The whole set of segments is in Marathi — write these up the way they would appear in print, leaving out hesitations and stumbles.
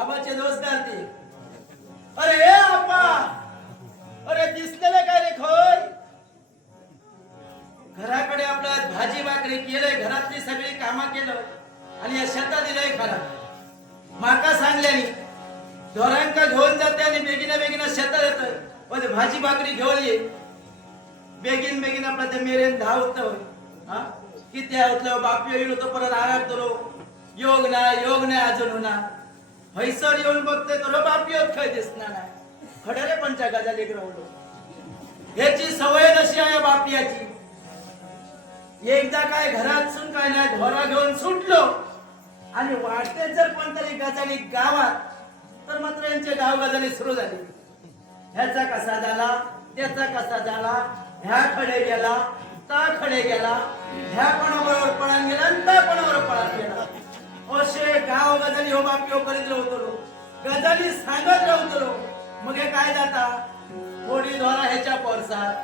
आबाचे दोस्त ते. अरे ए आपा, अरे दिसलेलं काय रे खोय? घराकडे आपलं भाजी भाकरी केलंय, घरातली सगळी कामं केलं आणि या शेतात दिलंय खरा. माका सांगल्यानी ढोरांका घेऊन जाते आणि बेगिना बेगिना शेतात येतोय. पण भाजी भाकरी घेऊन ये बेगिन बेगिन आपला ते मेरेन धावत. हा किती होतलं बाप येईल होतो परत आराड करो योग नाही अजून ना हैसर येऊन बघतोय तर बाप येत खय दिसणार नाही. खडरे पंचा गजाली ग्रवलो ह्याची सवय नशी आहे बापियाची. एकदा काय घरात सुन काय नाही ढोरा घेऊन सुटलो आणि वाटते जर कोणतरी गजाली गावात तर मात्र यांचे गाव गजाली सुरू झाली. ह्याचा कसा झाला त्याचा कसा झाला, ह्या खडे गेला ता खडे गेला, ह्या कोणाबरोबर पळून गेला आणि त्या कोणाबरोबर पळून गेला. असे गाव गजाली हो बापियो करीत राहतो, गजाली सांगत राहतो. मग हे काय जाता थोडी ढोरा ह्याच्या पोरसात,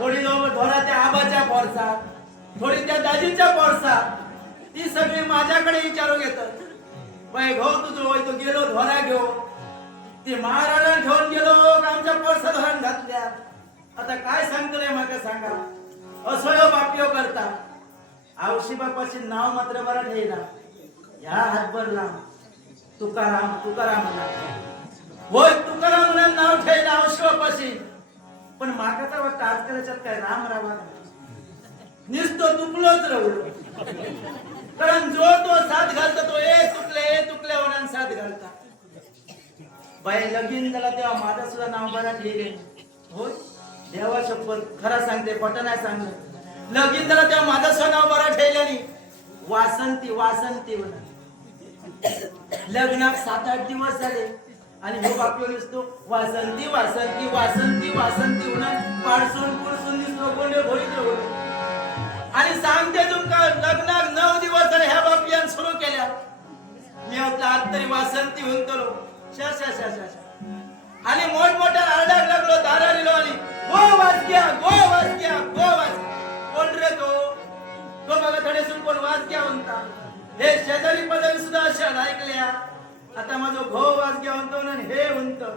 थोडी ढोरा त्या आबाच्या पोरसात, थोडी त्या दाजीच्या पोरसात. ती सगळी माझ्याकडे विचारू घेतात. बाई घो तुझं होय तो गेलो ढोरा घेऊ ती महाराजा घेऊन गेलो आमच्या पोरसात धरण घातल्या. आता काय सांगतो रे माका सांगा. असं बापियो करता. आवशी बापाचे नाव मात्र बरा ठेवला. ह्या हातभर लांब तुकाराम तुकाराम होय तुकाराम म्हणून नाव ठेवलं आवशी बापाशी. पण माका तर वाटतं आजकाल याच्यात काय राम रामा निसतो तुकलोच राहू. कारण जो तो साथ घालतो तो तुकले म्हणून साथ घालता. बाई लगीन झाला तेव्हा माझं सुद्धा नाव बरा ठेवले. होय देवा शपथ खरा सांगते पट नाही सांगत. लगीन झाला तेव्हा माझं सुद्धा नाव बरा ठेवल्याने वासंती वासंती म्हणून. लग्नात 7-8 दिवस झाले आणि हो बापलो दिसतो वासंती वासंती वासंती वासंती म्हणून पाडसून पुरसून दिसतो गोंडे भोईत होतो. आणि सांगते तुमका लग्नात 9 दिवस झाले ह्या बापियान सुरू केल्या. मी म्हटलं आज तरी वासंती म्हणतो शा शा शा शा. आणि मोठमोठ्या आरडाक लागलो दारा दिलो आणि गो वाजक्या गो वाजक्या गो वाज. कोण रे तो बघा थोडेसून कोण वाजक्या म्हणता. हे शेजारी पदारी सुद्धा अशा ऐकल्या. आता माझं घो वाजग्या म्हणतो आणि हे म्हणतो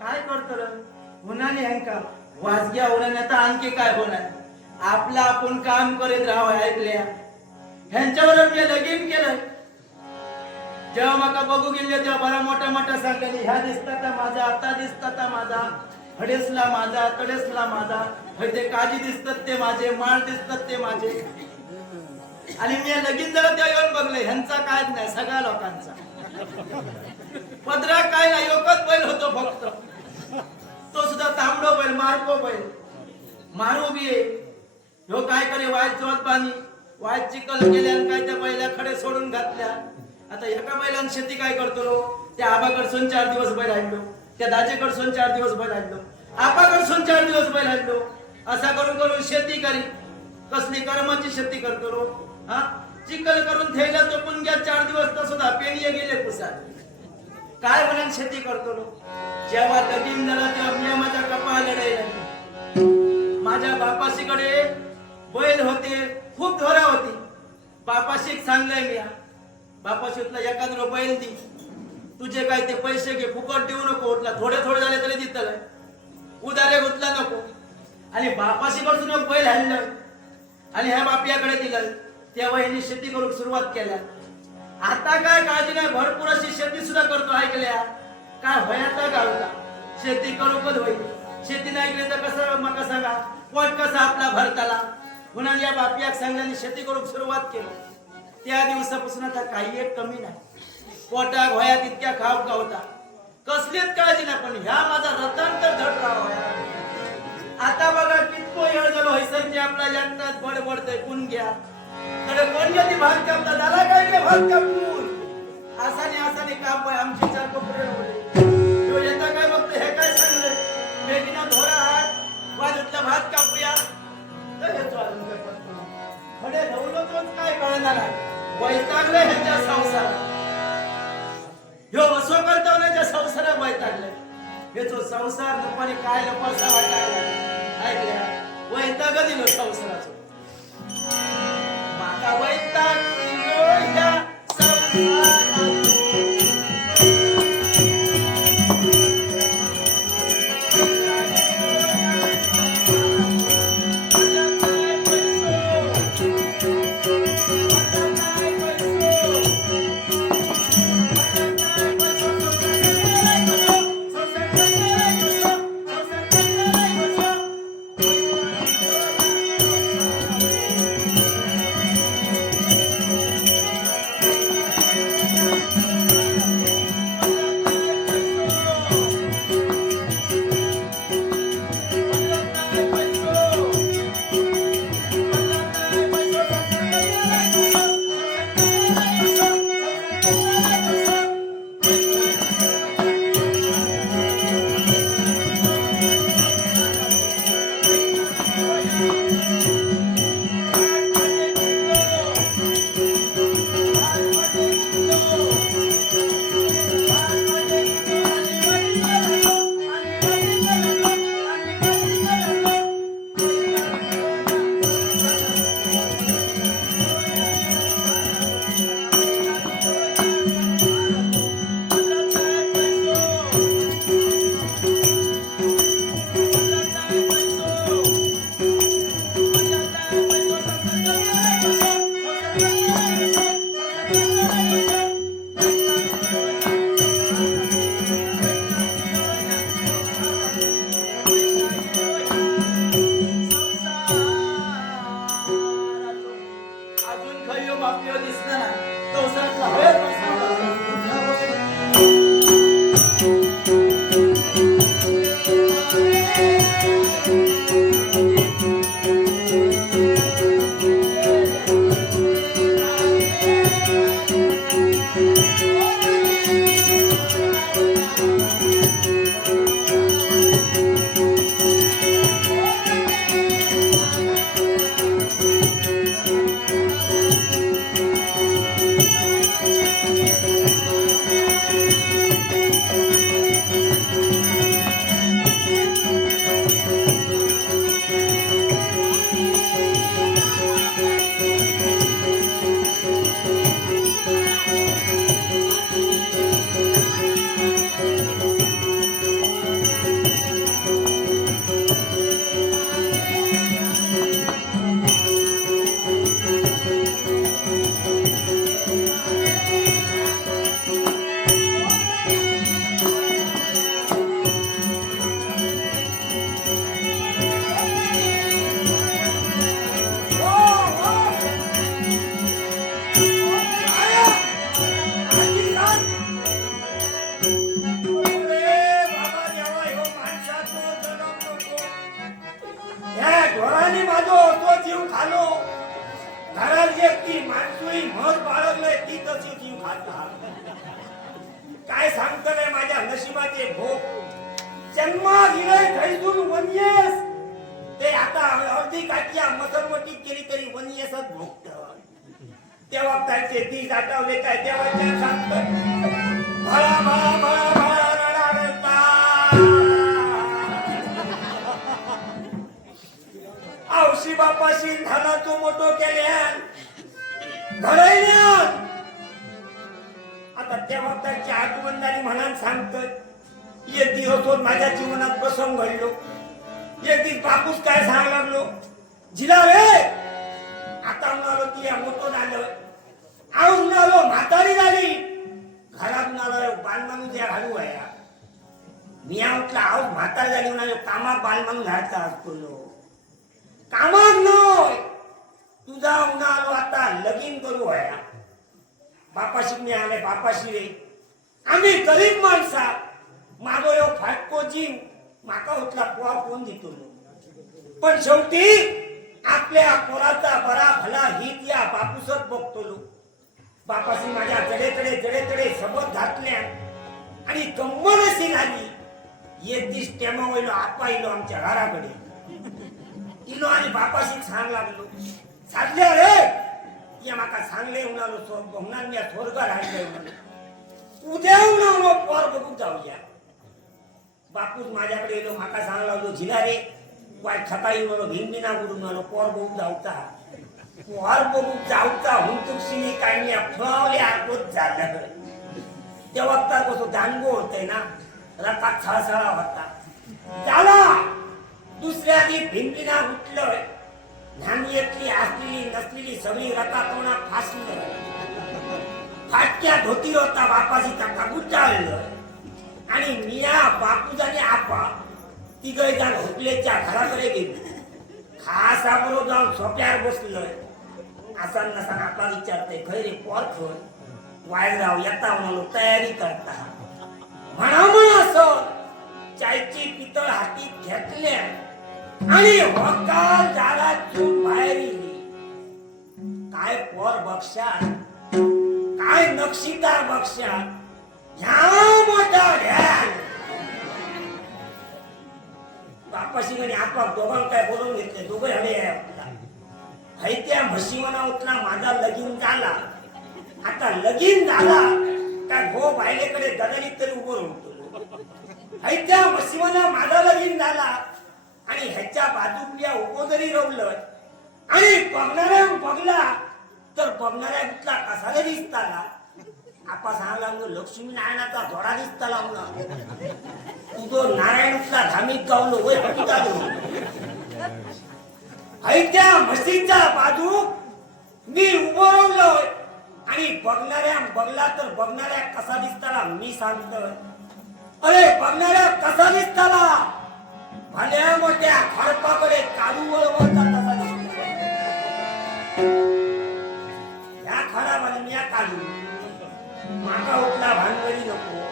काय करतो रे उन्हाने हंका वाजग्या होणार आता आणखी काय होणार. आपला आपण काम करीत राहावं. ऐकल्या ह्यांच्याबरोबर मी लगीन केलं. जेव्हा माका बघू गेले तेव्हा बरा मोठा मोठा सांगले ह्या दिसतात माझा आता दिसतात माझा हडेसला माझा तडेसला माझा ते काजी दिसतात ते माझे माळ दिसतात ते माझे. आणि मी लगीन झालं तेव्हा येऊन बघले ह्यांचा काय नाही सगळ्या लोकांचा. पदरा काय नाही एकच बैल होतो फक्त. तो सुद्धा तांबडो बैल मारको बैल मारू बी ह्यो काय करे वाईट जोत पाणी वाईट चिकल केल्या काय त्या बैला खडे सोडून घातल्या. आता एका बैलान शेती काय करतो त्या आबाकडसून 4 दिवस बैल आणलो, त्या दाजेकडसून 4 दिवस बैल आणलो, आबाकडसून 4 दिवस बैल आणलो. असा करून करून शेती करी. कसली कर्माची शेती करतो. हा चिकल करून थैला चोपून घ्या 4 दिवस तर सुद्धा पेनिये गेले पुसात. काय म्हणून शेती करतो. जेव्हा लगीन झाला तेव्हा मी माझ्या कपाळ लढायला. माझ्या बापाशीकडे बैल होते खूप ढोरा होती. बापाशी सांगलंय मी बापाशीतला एखाद बैल दी तुझे काय ते पैसे घे फुकट देऊ नको. उठला थोडे थोडे झाले तरी दिसतलंय उदारे गुतला नको. आणि बापाशी कडून एक बैल आणलं आणि ह्या बापियाकडे दिलं. तेव्हा यांनी शेती करून सुरुवात केल्या. आता काय काळजी नाही भरपूर अशी शेती सुद्धा करतो. ऐकल्या काय भयाचा गावता शेती करू कध होईल. शेती नाही केली तर कसं मका सांगा पोट कसा आपला भरताला. म्हणून या बापियाक सांगल्याने शेती करून सुरुवात केली. त्या दिवसापासून आता काही एक कमी नाही. पोटा भयात इतक्या खाव गावता कसलीच काळजी नाही. पण ह्या माझा रतांतर धड राहावा. आता बघा कितको येळ झालो हैसरची आपला यंत्रात बडबडतय कोण घ्या तर कोणती भात कापता झाला काय के भात कापून आसाने काप आमची 4 कोपरे होते. येता काय बघतो हे काय सांगलं बेगिना धोरा हात वाजतला भात कापूया तर हे चालून खडे धवलो तोच काय कळणार आहे. वैतागले ह्याच्या संसारात ह्यो वसो करतावण्याच्या संसारात वैतागले. हे तो संसार दुपारी काय नपासा वाटायला ऐकल्या वैताग दिलो संसाराचं. माका वैताग दिलो ह्या संसाराचं. किंवा दिसला ना तो उसळला होय काय सांगतलंय माझ्या नशिबाचे भोग जन्मा गिरय थैसून वन्यस ते आता अर्धी काठ्या मसरवटीत केली तरी वन्यसच भोगत तेव्हा त्यांचे ती आठवले काय देवाच्या सांगत भळा भळा भळा भळा रडारडता औशी बापाशी धानाचो मोठो केल्यान घडयल्यान आता तेव्हा त्यांची आठवणदारी म्हणान सांगत एक दिवस माझ्या जीवनात प्रसंग घडलो एक दिवस बापूस काय सांग लागलो जिला रे आता म्हणालो ती मोठं झालं आज म्हणालो म्हातारी झाली घरात म्हणालो बाल माणूस या घालू आहे मी म्हटलं आज म्हातारी झाली म्हणालो कामात बाल माणूस घालता असतो कामात नय तुझा म्हणालो आता लगीन करू आहे बापाशी मी आले बापाशी रे आम्ही गरीब माणसा माझो यो फाटको जीव माका उठला पोर कोण देतो पण शेवटी आपल्या पोराचा बरा भला हित या बापूसच बघतो बापाशी माझ्या जडेतडे सबत घातल्या आणि गंमत अशी झाली एक दिवस टेमा वयलो आपा इलो आमच्या घराकडे इलो आणि बापाशी सांग लागलो साधल्या रे या माका सांगले म्हणालो होणार मी स्वर्ग राहिले म्हणालो उद्या म्हणालो पोर बघून जाऊया बापूस माझ्याकडे येलो माका सांग लागलो झिला रे वाय सकाळी म्हणलो भिंबिना गुरु म्हणलो पोर बघून जाऊचा पोर बघून जाऊचा हुंतुकशिनी काय मी फळवले आगोत झालं त्या वक्तात कसं दानगो होते ना रथात सळसळा होता झाला दुसऱ्या दिवशी भिंबिना उठलोय नानीयतली असलेली नसलेली सगळी रथातोना फासली फाटक्या धोती होता बापाशीचा कागुटाळलं आणि मिया बापूजाने आपा तिघे जण होटलेच्या घराकडे गेली खास बरोबर जाऊन सोप्यावर बसलोय असा नसा आपला विचारते खैरे पोर खय वायराव येता म्हणून तयारी करता म्हणा असं चायची पितळ हातीत घेतल्या आणि होकार झाला चूक बाहेर काय पोर बक्षात काय नक्षीदार बक्षात ह्या मोठा ध्यान बापाशी म्हणे आपला दोघांना काय बोलवून घेतले दोघे हवे आहे त्या म्हशीवना उठला माझा लगीन झाला आता लगीन झाला काय भो बायलेकडे दडलीत तरी उभं होतो त्या म्हशीवना माझा लगीन झाला आणि ह्याच्या बाजूला उभो जरी रवलं आणि बघणाऱ्या बघला तर बघणाऱ्या कुठला कसा दिसताला आपा सांगला लक्ष्मी नारायणाचा थोडा दिसताला तुझो नारायणचा धामिक गावलो वय त्या म्हशीच्या बाजू मी उभो रवलोय आणि बघणाऱ्या बघला तर बघणाऱ्या कसा दिसताला मी सांगतोय अरे बघणाऱ्या कसा दिसताला भल्या मोठ्या खडपाकडे काढू वळवळता तसा दिसतो या खडा देवाने मी काढू माका उठला भानगडी नको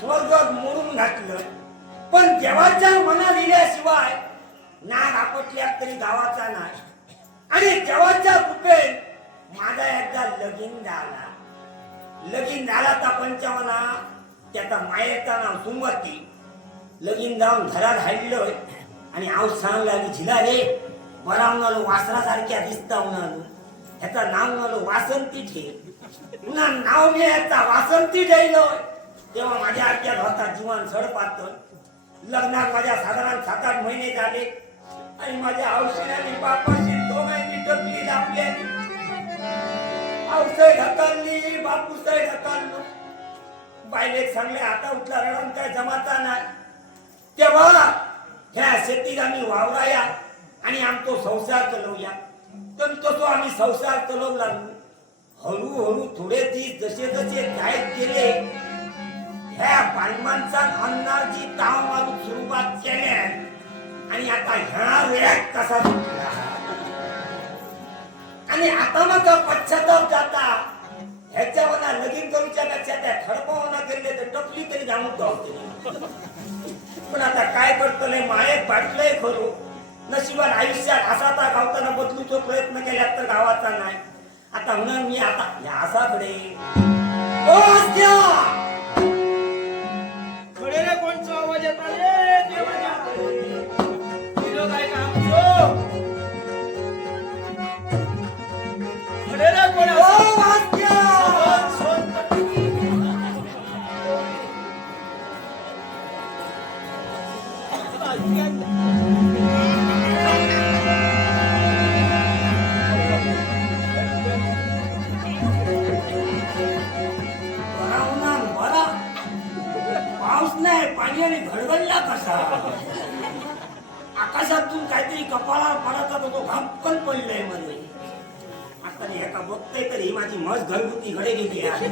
स्वर्गात मोडून घातलं पण देवाच्या मना दिल्याशिवाय नाग आपटल्या तरी गावाचा नाही आणि देवाच्या कृपेत माझा एकदा लगीन झाला तर पंचावना त्याचा मायेचा नाव सुमती लगीन जाऊन घरात हाडलोय आणि आव सांग लागली झिला रे बरावनालो वासरासारख्या दिसता म्हणालो ह्याचा नाव म्हणालो वासंती ठे पुन्हा नाव मी ह्याचा वासंती ठेवलोय तेव्हा माझ्या आज्ञात होता जीवन सडपातळ लग्नात माझ्या साधारण 7-8 महिने झाले आणि माझ्या औषधाने बापाशी दोघांनी टपली दापली औषध ढकलली बापूसही ढकललो बायलेक सांगले आता उठला रडून काय जमाचा नाही तेव्हा ह्या शेतीत आम्ही वावराया आणि आमचो संसार चालवूया तर तसो आम्ही संसार चालवू लागलो हळूहळू थोडे दिवस जसे जसे जायत गेले ह्या बालमांचा अन्नाची ताव मारून सुरुवात केल्या आणि आता ह्या वेळात कसा सुटला आणि आता मग पश्चाताप जाता ह्याच्यावर लगीन करूच्या पेक्षा त्या खडपावना केले तर टपली तरी जाणून जाऊ पण आता काय करतले मायेत पाटलंय खरो नशिबात आयुष्यात असाचा गावताना बदलूचा प्रयत्न केला तर गावाचा नाही आता म्हणून मी आता या असाकडे खडे रे कोणचा आवाज येता रे देवाच्या हिरो काय कामचो खडे रे कोण पाणी आणि घडघडला कसा आकाशातून काहीतरी कपाळावर पडायचा तो घापकन पडलाय मध्ये आता मी एका बघतोय तर ही माझी मस्त घरगुती घडे गेली आहे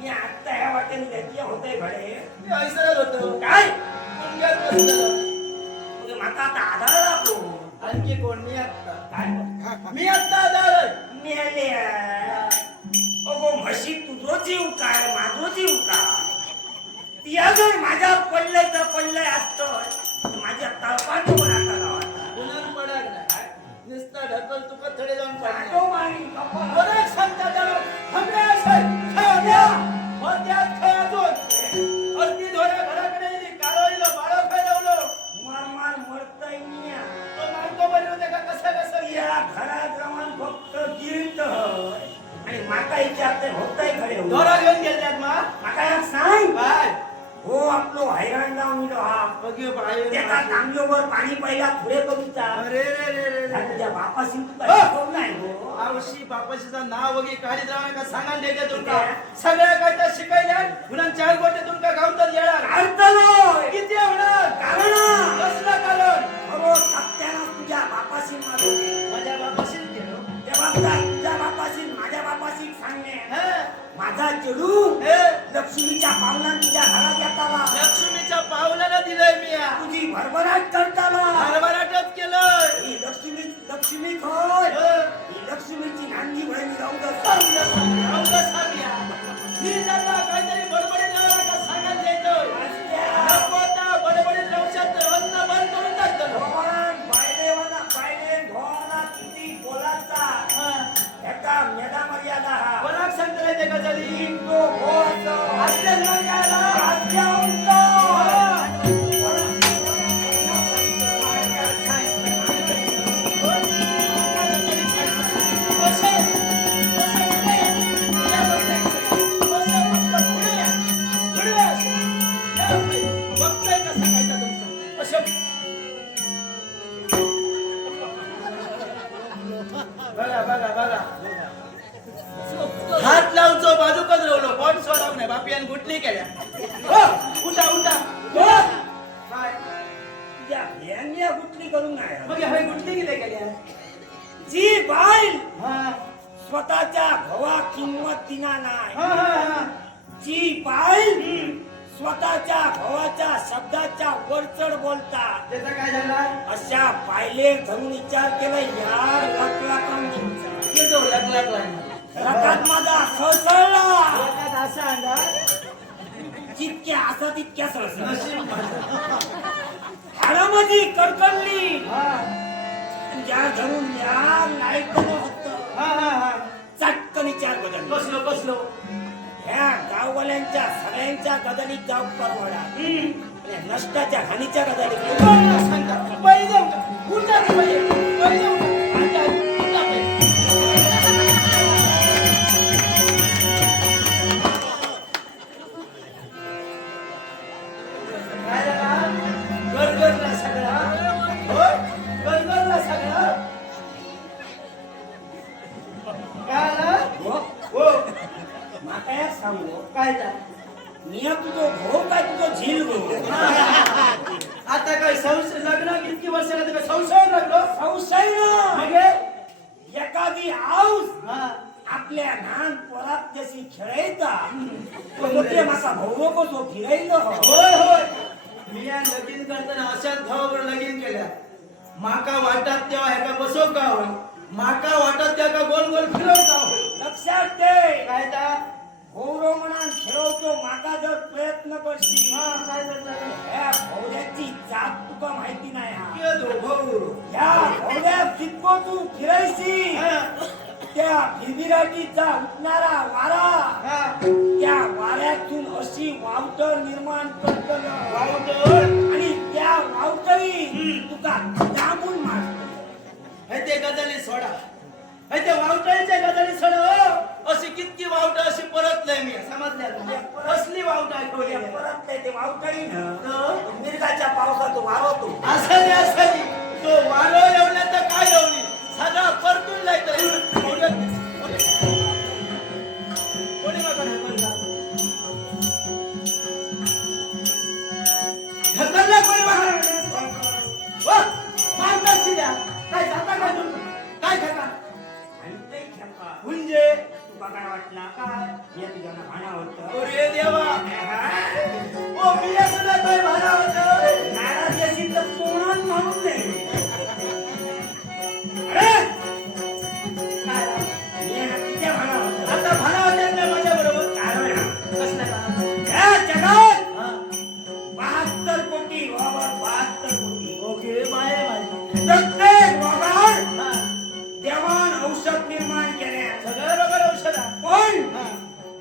मी आता ह्या वाटेने होते घडे होतो काय माका आता आधार लागलो आणखी कोण मी आत्ता काय मी आत्ता आधार मेले अगो म्हशी तुझो जीव काय माझो जीव काय ती अजून माझ्यावर पडलंय तर पडलंय असतं माझ्या तळपाट आता गावात पुन्हा पडाक नाही नुसता ढकल तुका थोडे जाऊन काटो मारी कपाळ बरं सांगता त्याला थांबले असेल खा द्या मध्यात खा अजून अर्धी धोऱ्या घराकडे गेली काळवलं बाळं फैलवलं मार मरतय मी तो नारको बनवते का कसं या घरात रमान फक्त गिरत आणि माका विचारते होतय खरे धोरा घेऊन गेल्यात मा माका एक सांग काय हो आपलो हैराण जाऊन मिळो हा बघियो बाहेर त्याचा तांब्यावर पाणी पहिला पुढे करूचा अरे रे रे रे रे तुझ्या बापाशी तू काय शिकवलं नाही हो आवशी बापाशीचा नाव वगैरे काढीत राहणार का सांगाल द्यायचं तुमका सगळ्या काय त्या शिकायल्या म्हणून 4 गोटे तुमका गावतात येणार अडतलो किती होणार कारण कसलं कारण हो सत्याना तुझ्या बापाशी मारले माझ्या बापाशीच गेलो तेव्हा तुझ्या बापाशी माझ्या बापाशी सांगणे हे माझा चेडू हे लक्ष्मीच्या पावला तुझ्या घरात येताला लक्ष्मीच्या पावलाला दिलंय मी या. तुझी भरभराट करताला हरभराटच केलंय ही लक्ष्मी खोय हे. ही लक्ष्मीची नांदी बहिणी राहू रावलं सांग या. ही त्यांना काहीतरी बडबडीत लावलं का सांगायला द्यायचं. नको आता बडबडीत लावशात तर अन्न बंद करून टाकतं. बायले घोडा किती बोलाचा हा. एका मेदा मर्यादा हा कोणाक सांगता येते का जरी? तो घोडा असले लोक यायला. राज्य उंटो हात लावचो बाजूकच रवलो कोण सोडव नाही बापियान गुटली केल्या हो, उठा उठा हो. काय या यांनी गुटली करून नाही मग हे गुटली किती केल्या जी बाईल हा स्वतःच्या भवा किंमत तिना नाही हा हा जी बाईल स्वतःच्या भावाच्या शब्दाच्या वरचढ बोलता त्याचा काय झाला अशा पाहिले धरून विचार केला यार लाखांचा येतो लाख लाख लाईन रकात माझा सळसळला एखादा असा अंगा जितक्या असा तितक्या सळसळ नशीब माझं. हाडामध्ये कडकडली हा तुझ्या धरून यार लाईट होत हा हा हा चटकन विचार बदल कसलो कसलो ह्या गाववाल्यांच्या सगळ्यांच्या गदलीत जाऊ परवडा नष्टाच्या हानीच्या गदलीत पहिले उठा पहिले उठा गरगरला सगळा हो गरगरला सगळा काय आला हो माका एक सांगू काय जा निया तुझो भाऊ काय तुझो झील गो आता काय संशय लग्न किती वर्ष झाले काय संशय लागलो संशय ना मग एखादी आऊस हा आपल्या लहान पोरात जशी खेळायचा तो माका भाऊ कसो फिरायलो होय होय मी या लगीन करताना अशाच भावावर लगीन केल्या माका वाटत तेव्हा ह्याका बसव का होय माका वाटत त्या का गोल गोल फिरव का होय लक्षात ठेव काय ता गौरव म्हणान खेळवतो माका जर प्रयत्न करशील हा काय करता या भोवऱ्याची जात तुका माहिती नाही हा के भाऊ या भोवऱ्यात जितको तू फिरायची त्या फिरबिराटीचा उठणारा वारा हा त्या वाऱ्यातून अशी वावटळ निर्माण करतल वावटळ आणि त्या वावटळी तुका दाबून मारतो हे ते गजाली सोडा हे ते वावटाळीच्या गजाली सोडा हो अशी कितकी वावटा अशी परतलंय मी समजल्या असली वावटा ठेवली परत नाही ते वावटळी मिरगाच्या पावसात वारवतो असली असली तो वारो येवला तर काय येवली सगळा परतून लायत कोणी माका ढकलला ढकलला कोणी माका वा मारता सिद्या काय जाता काय तू काय ठका आणि ते खेळा म्हणजे तुका काय वाटला काय या तुझ्या भाणा होतं अरे देवा ओ मी सुद्धा काय भाला होतं नाराज असेल तर कोणाच म्हणून नाही अरे काय मी तिच्या भाणा होतं आता भाला होत्यात नाही माझ्या बरोबर कारण कसला का या जगात हा 72 कोटी वावर 72 कोटी ओके माये माझी प्रत्येक वावर हा देवान औषध निर्माण केले सगळं रोगाला औषध आहे. पण हा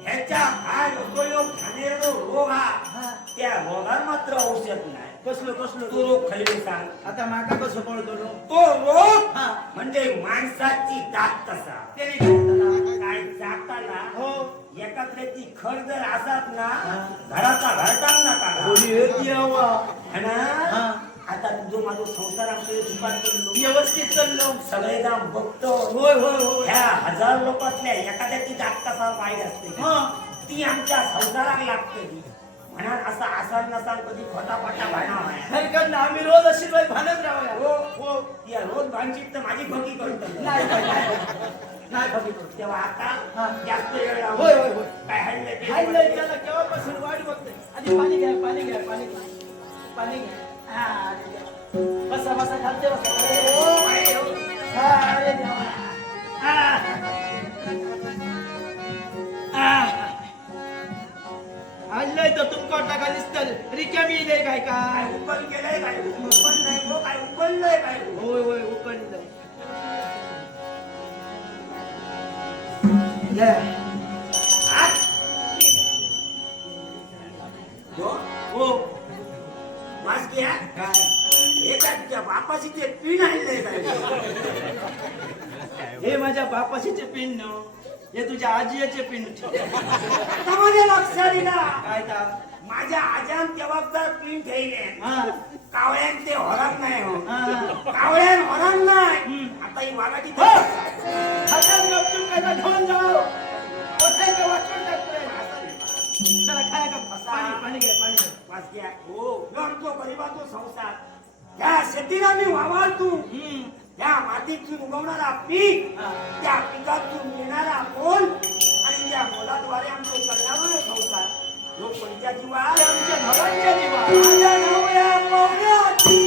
ह्याच्या काय उपयोग घाणेरडो रोग हा हा त्या रोगाला मात्र औषध नाही कसलो कसलो तो रोग खैले सांग आता माका कसं पळतो रो तो रोग हा म्हणजे माणसाची दात कसा त्याने काय होतं काय जाताना हो एकात्रेची खड जर असत ना घराचा घरटांग नका कोणी देवा ना हा आता तुझं माझं संसार आपले दुकान केलो व्यवस्थित चाललो सगळे जण बघतो होय होय होय ह्या 1000 लोकातल्या एखाद्याची दात कसा वाईट असते हा ती आमच्या संसाराला लागते म्हणा असा आसार नसाल कधी खोटापाटा भांडा आहे हरकत नाही आम्ही रोज अशी बाई भांडत राहूया हो हो या रोज भांडची तर माझी भगी करतो नाही नाही भाभी करू. तेव्हा हा. आता जास्त वेळ लावू. होय होय होय काय हल्ले ते हाय बोलते. लय त्याला केव्हापासून वाट बघते आधी पाणी घ्या पाणी घ्या पाणी घ्या पाणी घ्या हा आधी घ्या. बसा बसा खालते बसा ओ बाई, हो. हा अरे देवा हा. हा. आणलंय तर तुमका टाका दिसतं रिकामी येईल काय काय काय उकल केलंय काय उकल नाही हो काय उकललंय काय होय होय उकडलं घ्या हात. हो हो वास घ्या काय हे काय तुझ्या बापाशी ते पिन आणलंय काय हे माझ्या बापाशीचे पिन न हे तुझ्या आजीचे पिन आता माझ्या लक्षात दिला काय ता माझ्या आजान तेव्हा जर पिन ठेवले हा कावळ्यान ते होरात नाही हो हा कावळ्यान होरात नाही हम्म. आता ही वागाटी हो! हातात गपचूप काय घेऊन जाओ ओठाय का वाचून टाकतोय चला खाया का पाणी पाणी घ्या पाणी घ्या वास घ्या हो आमचो गरिबाचो संसार या शेतीला मी वावरतो या मातीतून उगवणारा पीक हा. त्या पिकातून मिळणारा मोल आणि त्या मोलाद्वारे आमचं कल्याण संसार लोक कोणत्या जीवा ते आमच्या भावांच्या दिवा माझ्या नवऱ्या मोगऱ्याची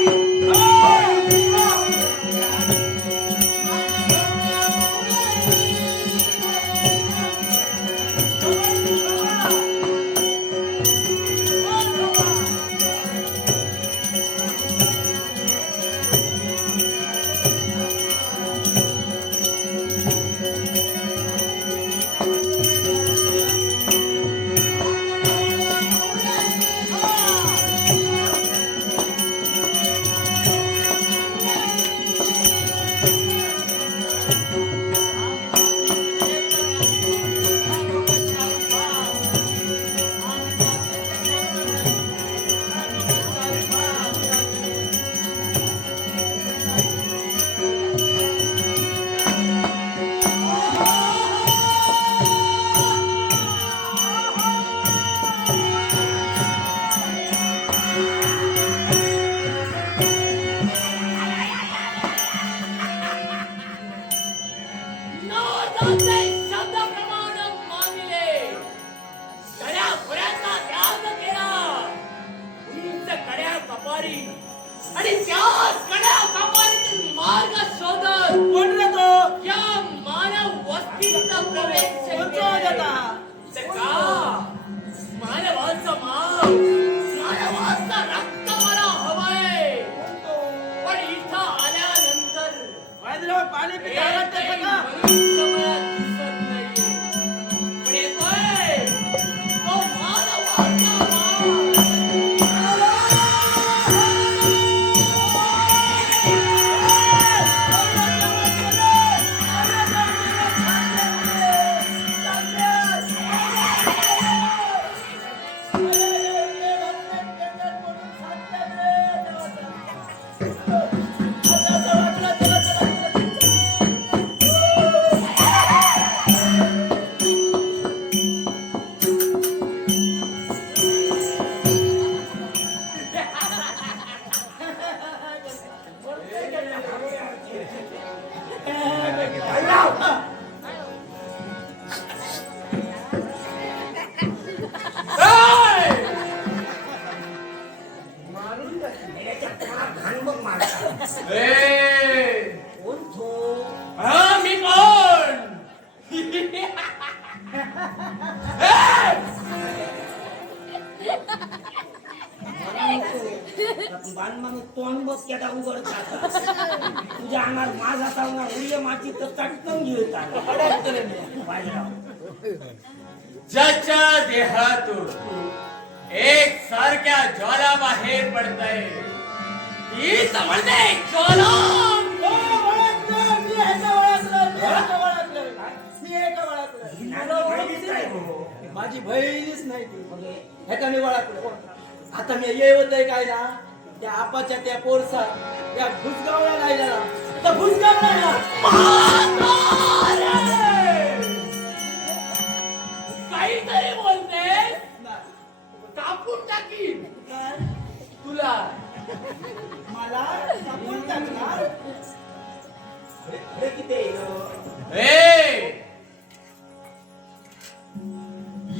पाणी पिता वाटतं का? मनुष्यबळात दिसत नाहीये. पण येतोय तो मानवाचा मी कोण? तोंड बघ केटा उघडतात तुझ्या अंगात माझा सांगणार उडे माती तर चटकन घेऊन ज्याच्या देहातून एक सारख्या ज्वाला बाहेर पडतय तीच म्हणते ज्वाला. माझी बहिणीच नाही ती ह्याचा मी ओळखलं. आता मी येवतय काय ना त्या आपाच्या त्या पोरसा त्या भुसगावला नाही ना त्या भुसगावला काहीतरी बोलते कापून टाकीन तुला. मला कापून टाकणार.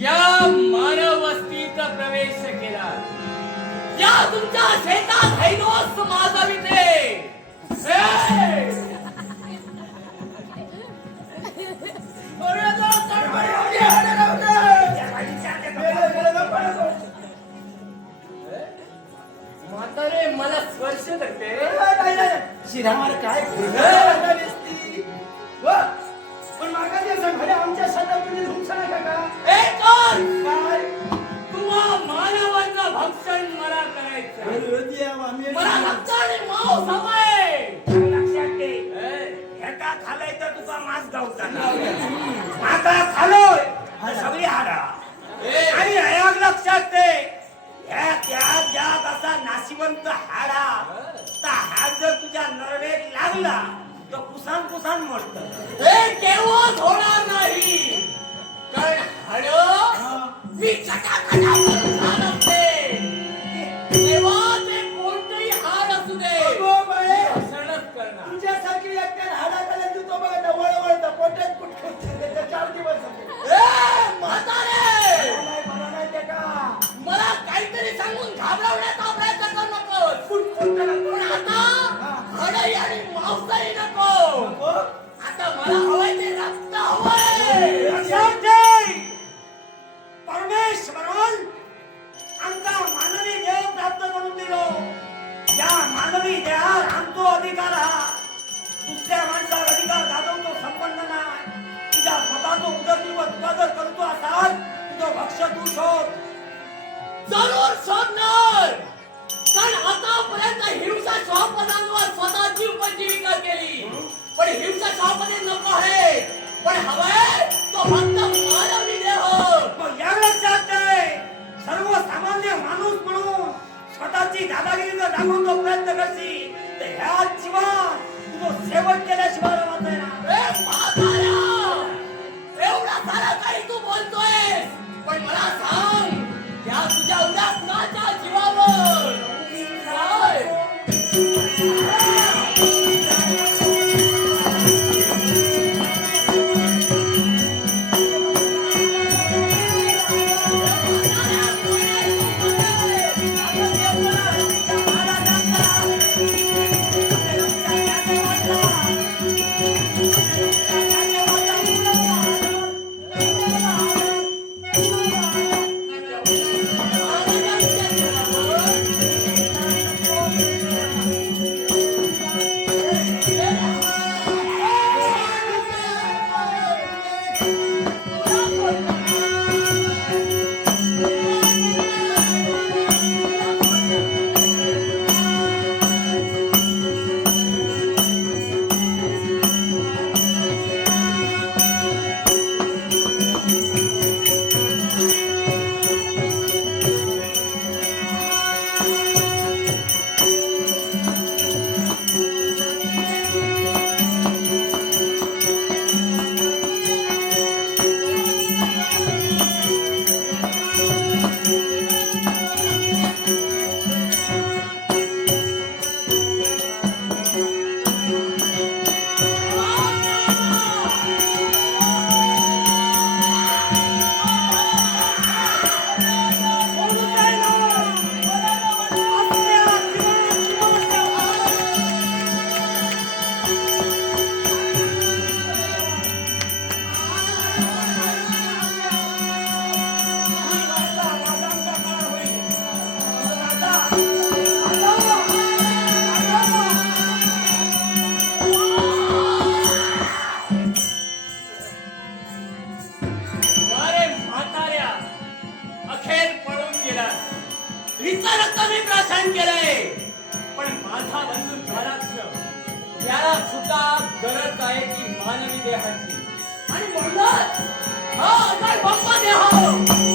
या मानव वस्तीचा प्रवेश केला या तुमच्या शेतात हैनोस माजविते. म्हातारे मला स्पर्श करते. शिरामार काय पण मागा दिवसा घडे आमच्या शेतात तुझी धुमसा नाही का? काय तुम्हा मानवांना भक्षण मला करायचं. मला रक्त आणि मांस हवंय. लक्षात ठे एका खालाय तर तुका मास गावताना आता खालोय सगळी हाडा आणि एक लक्षात ठे ज्यात असा नाशिवंत हाडा ता हात जर तुझ्या नरडेक लागला तर कुसान कुसान मरत. हे केव्हाच होणार नाही कारण हाड मी चटाचटा खात असते. तेव्हा ते कोणतेही हाड असू दे असणच करणार. तुझ्यासारखी एकट्या हाडाकडे तू तो बघा वळवळता पोटात कुठे 4 दिवस म्हातारे नाही ते का मला काहीतरी सांगून घाबरवण्याचा प्रयत्न करू नको. पण आता हाडही आणि मांसही नको. आता मला हवंय ते रक्त हवंय. परमेश्वरान आमचा मानवी देह प्राप्त करून दिलो. या मानवी देहावर आमचो अधिकार हा दुसऱ्या माणसावर अधिकार गाजवतो संपन्न नाही. तुझ्या स्वतःचो उदरनिर्वाह तुला जर करतो असाल तुझं भक्ष तू शोध. जरूर शोधणार. कारण आतापर्यंत हिंसा श्वापदांवर स्वतःची उपजीविका केली पण हिंसा श्वापदे नको आहे. पण हवंय तो फक्त मानवी देह. मग या लक्षात ठेव सर्वसामान्य माणूस म्हणून स्वतःची दादागिरी जर दाखवतो प्रयत्न करशील तर ह्या जीवन तुझं सेवक केल्याशिवाय राहत नाही ना. ए म्हाताऱ्या, एवढा सारा काही तू बोलतोय पण मला सांग या तुझ्या उद्या कुणाच्या जीवावर काय? हिचं रक्त मी प्राशन केलंय. पण माझा बंधू ज्वालाक्ष याला सुद्धा गरज आहे ती मानवी देहाची. आणि म्हणूनच हा असा बंब देह